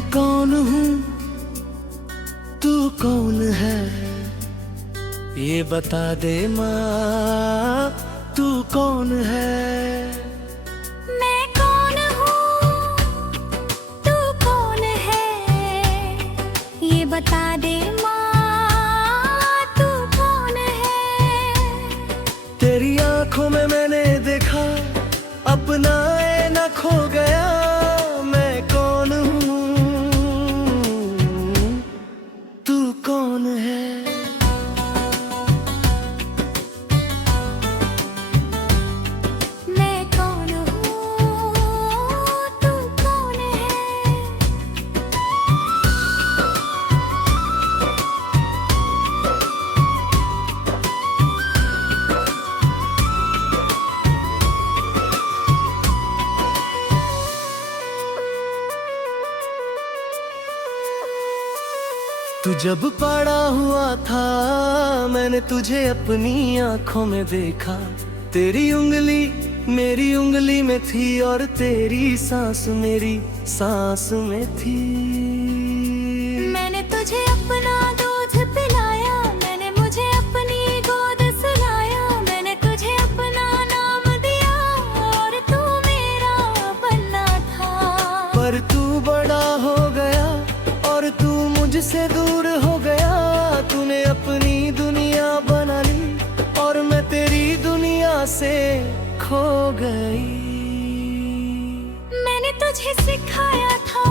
मैं कौन हूँ, तू कौन है, ये बता दे माँ, तू कौन है। मैं कौन हूँ, तू कौन है, ये बता दे माँ, तू कौन है। तेरी आंखों में मैंने देखा अपना ऐना खो गया। मैं कौन हूँ, तू कौन है। मैं कौन हूँ, तू कौन है। तू जब पड़ा हुआ था मैंने तुझे अपनी आंखों में देखा। तेरी उंगली मेरी उंगली में थी और तेरी सांस मेरी सांस में थी। मैंने तुझे अपना दूध पिलाया, मैंने मुझे अपनी गोद सुलाया। मैंने तुझे अपना नाम दिया और तू मेरा बनना था। पर तू बड़ा हो गया और तू मुझसे दूर हो गया। तूने अपनी दुनिया बना ली और मैं तेरी दुनिया से खो गई। मैंने तुझे सिखाया था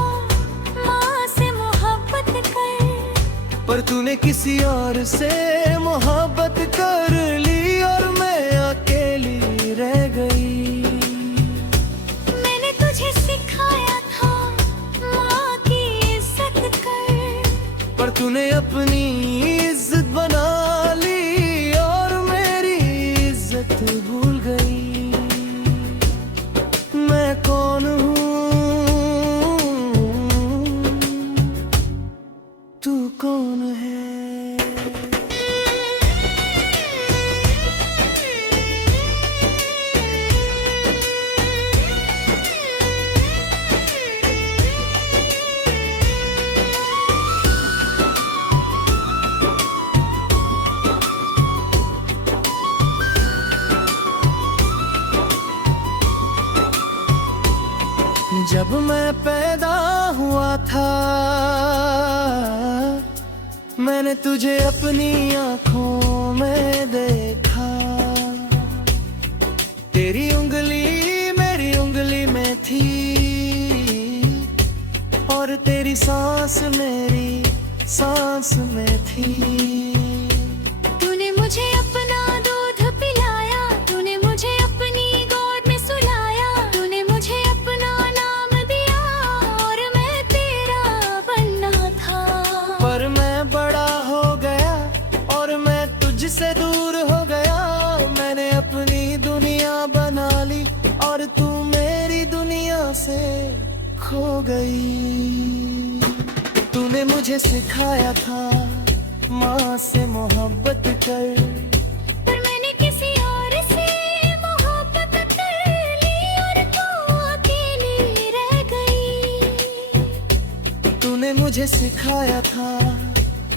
माँ से मोहब्बत कर, पर तूने किसी और से मोहब्बत कर ली और मैं अकेली रह गई। मैंने तुझे सिखाया था माँ की इज्जत कर, पर तूने अपनी इज्जत बना ली और मेरी इज्जत भूल गई। मैं कौन हूँ, तू कौन है। जब मैं पैदा हुआ था मैंने तुझे अपनी आंखों में देखा। तेरी उंगली मेरी उंगली में थी और तेरी सांस मेरी सांस में थी। तूने मुझे अपना दूध पिलाया, तूने मुझे अपनी गोद में सुलाया। तूने मुझे अपना नाम दिया और मैं तेरा बनना था। पर मैं बड़ा हो गया और मैं तुझसे दूर हो गया। मैंने अपनी दुनिया बना ली और तू मेरी दुनिया से खो गई। तूने मुझे सिखाया था माँ से मोहब्बत कर, पर मैंने किसी और से मोहब्बत कर ली और तू अकेली रह गई। तूने मुझे सिखाया था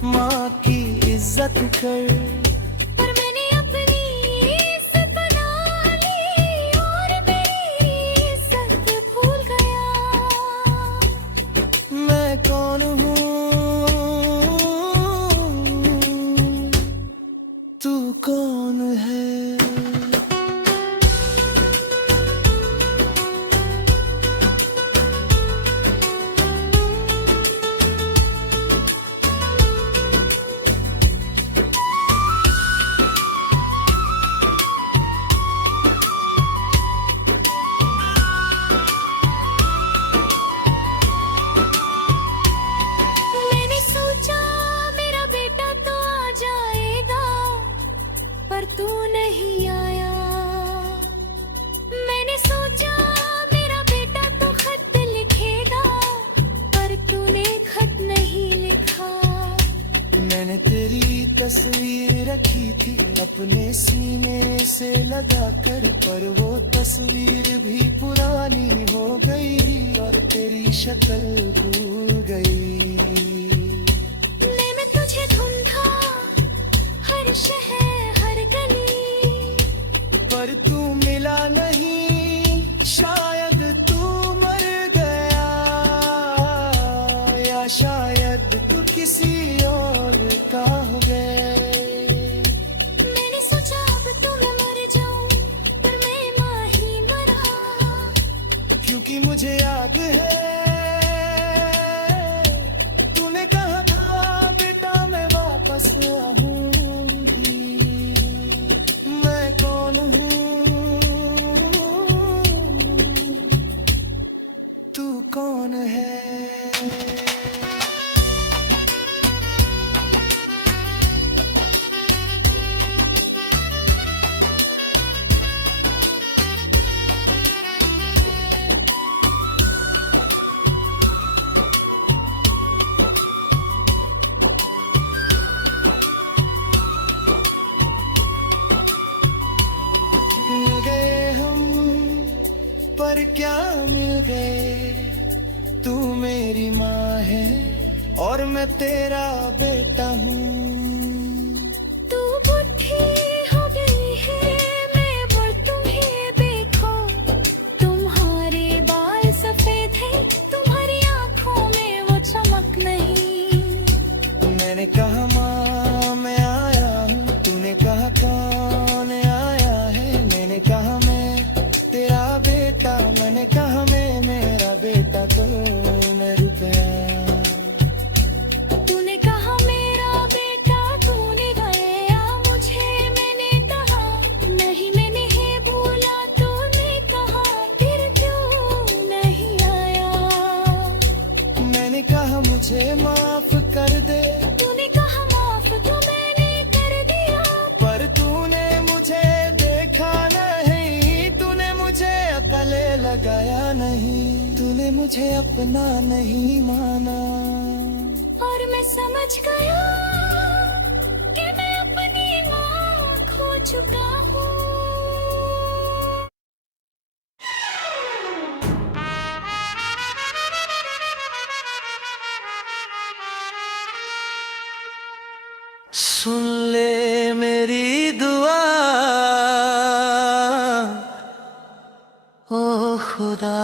माँ की इज्जत कर, पर मैंने अपनी इज्जत बना ली और मेरी इज्जत भूल गया। मैं कौन हूँ, तू कौन है। सीने से लगा कर, पर वो तस्वीर भी पुरानी हो गई और तेरी शक्ल भूल गई। मैं तुझे ढूंढा हर शहर हर गली, पर तू मिला नहीं, शायद तू मर गया, या शायद तू किसी और का हो गया। मैंने सोचा अब तो मैं मर जाऊं, पर मैं मां ही मरा। क्योंकि मुझे याद है तूने कहा था बेटा मैं वापस आऊंगी। मैं कौन हूँ, तू कौन है? मिल गए हम, पर क्या मिल गए? तू मेरी माँ है और मैं तेरा बेटा हूँ। तू बुढ़ी हो गई है, मैं बूढ़, तुम्हें देखो। तुम्हारे बाल सफेद है, तुम्हारी आंखों में वो चमक नहीं। मैंने कहा माँ मैं आया हूँ, तूने कहा कौन आया है? मैंने कहा मैं तेरा बेटा, मैंने कहा मैं मेरा बेटा तो मैं रुपया। तूने कहा मेरा बेटा, तूने गया मुझे, मैंने कहा नहीं, मैंने है भूला। तूने कहा फिर क्यों नहीं आया? मैंने कहा मुझे माफ कर दे, तूने कहा माफ तो मैंने कर दिया, पर तूने मुझे देखा नहीं, तूने मुझे अकले लगाया नहीं, तूने मुझे अपना नहीं माना। और मैं समझ गया कि मैं अपनी माँ खो चुका हूँ। सुन ले मेरी दुआ ओ खुदा।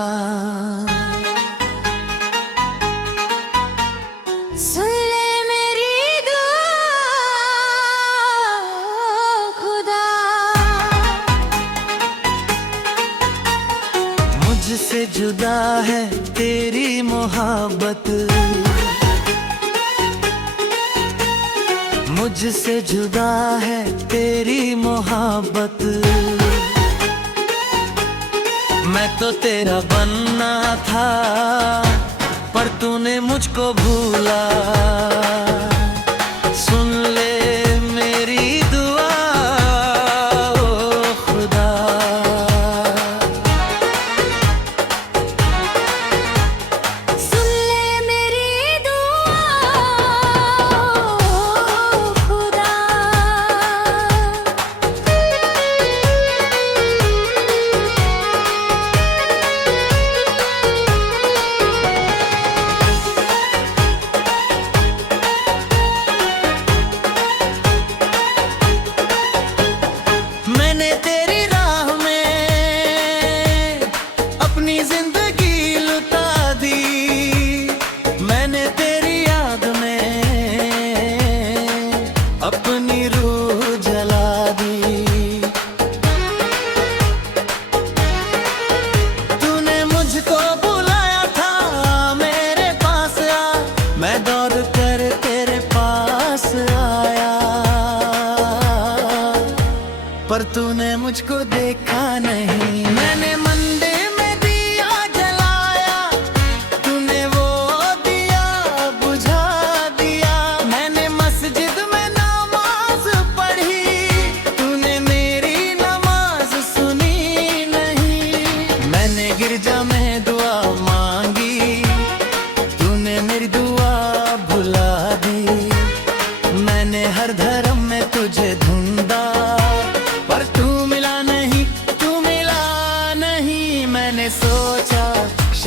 सुन ले मेरी दुआ खुदा। मुझसे जुदा है तेरी मोहब्बत, मुझसे जुदा है तेरी मोहब्बत। मैं तो तेरा बनना था, पर तूने मुझको भूला। सुन ले मेरी दुआ ओ खुदा। सुन ले मेरी दुआ खुदा।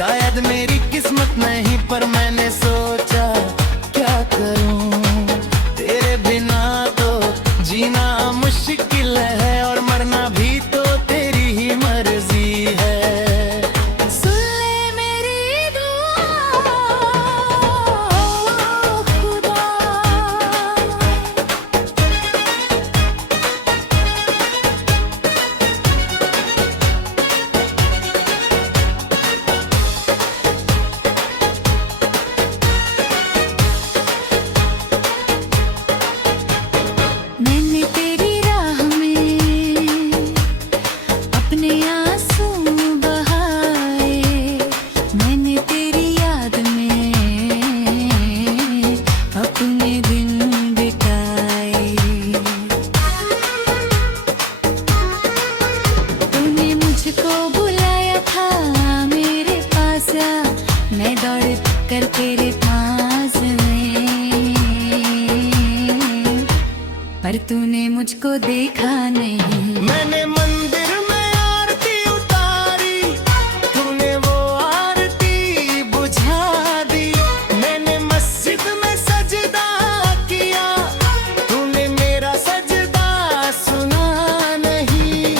शायद मेरी किस्मत नहीं, पर मैंने सोचा क्या करूं, तेरे बिना तो जीना मुश्किल है और मरना भी तो तेरी ही मर्जी है। सुन ले मेरी दुआ खुदा, मैंने तेरी राह में अपने आंसू बहाए, मैंने तेरी याद में अपने दिन बिताए। तूने मुझको बुलाया था मेरे पास आ, मैं दौड़ कर तेरे पास में, पर तूने मुझको देखा नहीं। मैंने मंदिर में आरती उतारी, तूने वो आरती बुझा दी। मैंने मस्जिद में सजदा किया, तूने मेरा सजदा सुना नहीं।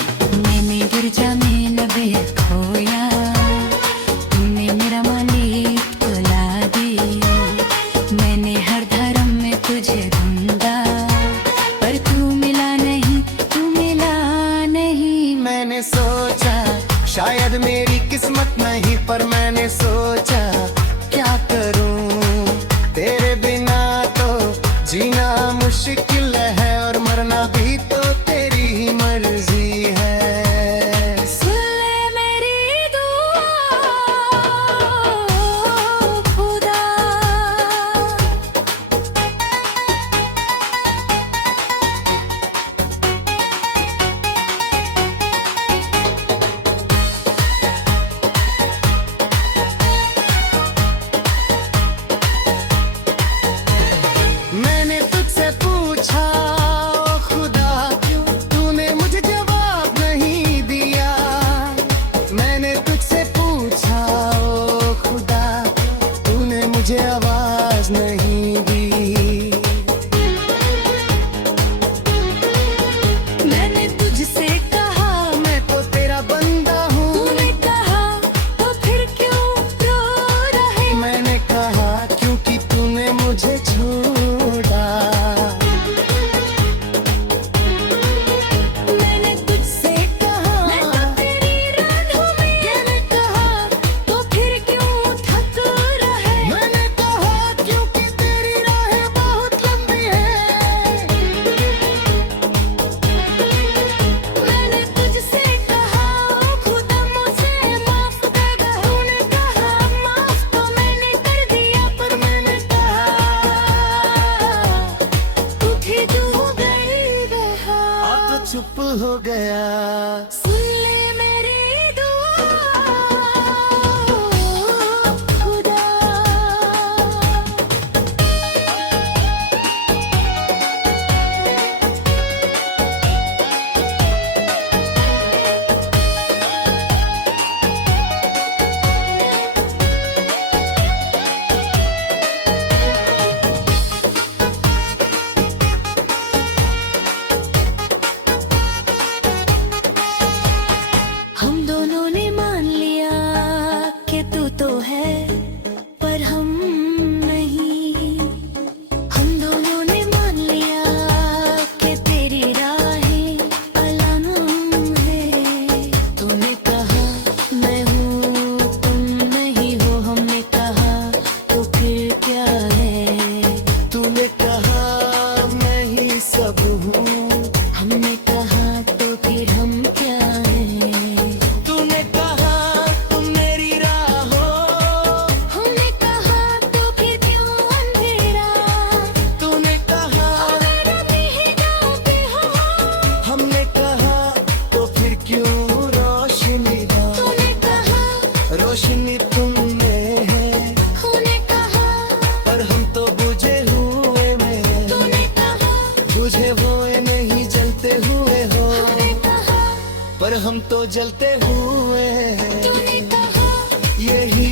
मैंने गिरजा में लबे खोया, तूने मेरा मालिक बुला दी। मैंने हर धर्म में तुझे ढूंढा, पर तू मिला नहीं, तू मिला नहीं। मैंने सोचा शायद मेरी किस्मत नहीं, पर मैंने सोचा क्या करूं, तेरे बिना तो जीना मुश्किल है और मरना भी तो तेरी ही मर्जी है। सुन ले मेरी दुआ खुदा, मैंने तुझसे पूछा ओ खुदा, क्यों तूने मुझे जवाब नहीं दिया। मैंने तुझसे पूछा ओ खुदा, तूने मुझे आवाज नहीं दी। मैंने तुझसे कहा मैं तो तेरा बंदा हूँ, तूने कहा तो फिर क्यों रो रहे। मैंने कहा क्योंकि तूने मुझे छोड़ा। मैंने तुझसे कहा मैं तो तेरी राह में, मैंने कहा तो फिर क्यों थक रहे। मैंने कहा क्योंकि तेरी राहें बहुत लंबी है। मैंने तुझसे कहा ओ खुदा मुझे माफ कर दे, तूने कहा माफ तो मैंने कर दिया, पर मैंने तू भी तू गई रहा। अब तो चुप हो गया। सुन ले मेरी दुआ खुदा, हम दोनों ने मान लिया कि तू तो है पर हम नहीं। हम दोनों ने मान लिया कि तेरी राहें अलग है। तूने कहा मैं हूँ तुम नहीं हो, हमने कहा तो फिर क्या है। तूने कहा मैं ही सब हूँ, हमने कहा तो फिर हम क्या हैं। तूने कहा तुम मेरी राह हो, हमने कहा तो फिर क्यों अंधेरा। तूने कहा मेरा भी है गाँव भी हो, हमने कहा तो फिर क्यों रोशनी हो। तूने कहा रोशनी तुम में है, तूने कहा पर हम तो बुझे हुए में हैं। तूने कहा बुझे हुए नहीं जलते हुए हो, तूने कहा पर हम तो जलते हुए हैं। तूने कहा यही